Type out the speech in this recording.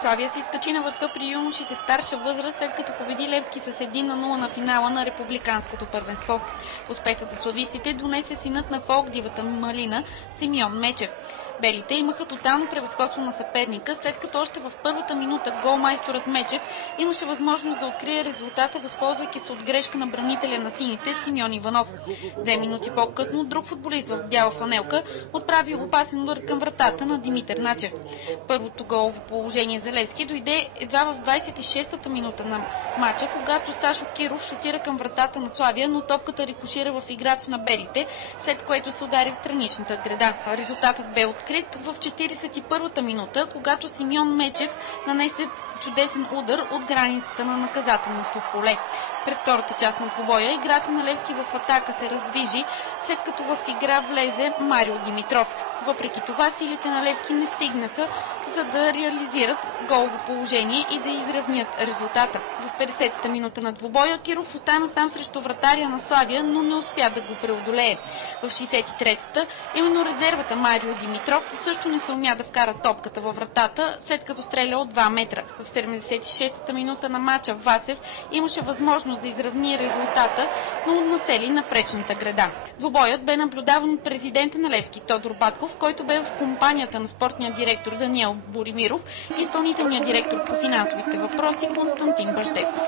Славия се изкачи на върха при юношите старша възраст, след като победи Левски с 1-0 на финала на републиканското първенство. Успехът за славистите донесе синът на Пловдивата малина Симеон Мечев. Белите имаха тотално превъзходство на съперника, след като още в първата минута голмайсторът Мечев имаше възможност да открие резултата, възползвайки се от грешка на бранителя на сините Симеон Иванов. 2 минути по-късно друг футболист в бяла фланелка отправи опасен удар към вратата на Димитър Начев. Първото голово положение за Левски дойде едва в 26-та минута на матча, когато Сашо Киров шутира към вратата на Славия, но топката рикошира в играч на белите, след което се удари в страничната греда. Резултатът бе открит в 41-та минута, когато Симеон Мечев нанесе чудесен удар от границата на наказателното поле. През втората част на двубоя играта на Левски в атака се раздвижи, след като в игра влезе Марио Димитров. Въпреки това силите на Левски не стигнаха, за да реализират голово положение и да изравнят резултата. В 50-та минута на двубоя Киров остана сам срещу вратаря на Славия, но не успя да го преодолее. В 63-та именно резервата Марио Димитров също не се умя да вкара топката във вратата, след като стреля от 2 метра. В 76-та минута на матча Васев имаше възможност да изравни резултата, но нацели на пречната греда. Двубоят бе наблюдаван от президента на Левски Тодор Батков, който бе в компанията на спортния директор Даниел Боримиров и изпълнителния директор по финансовите въпроси Константин Баждеков.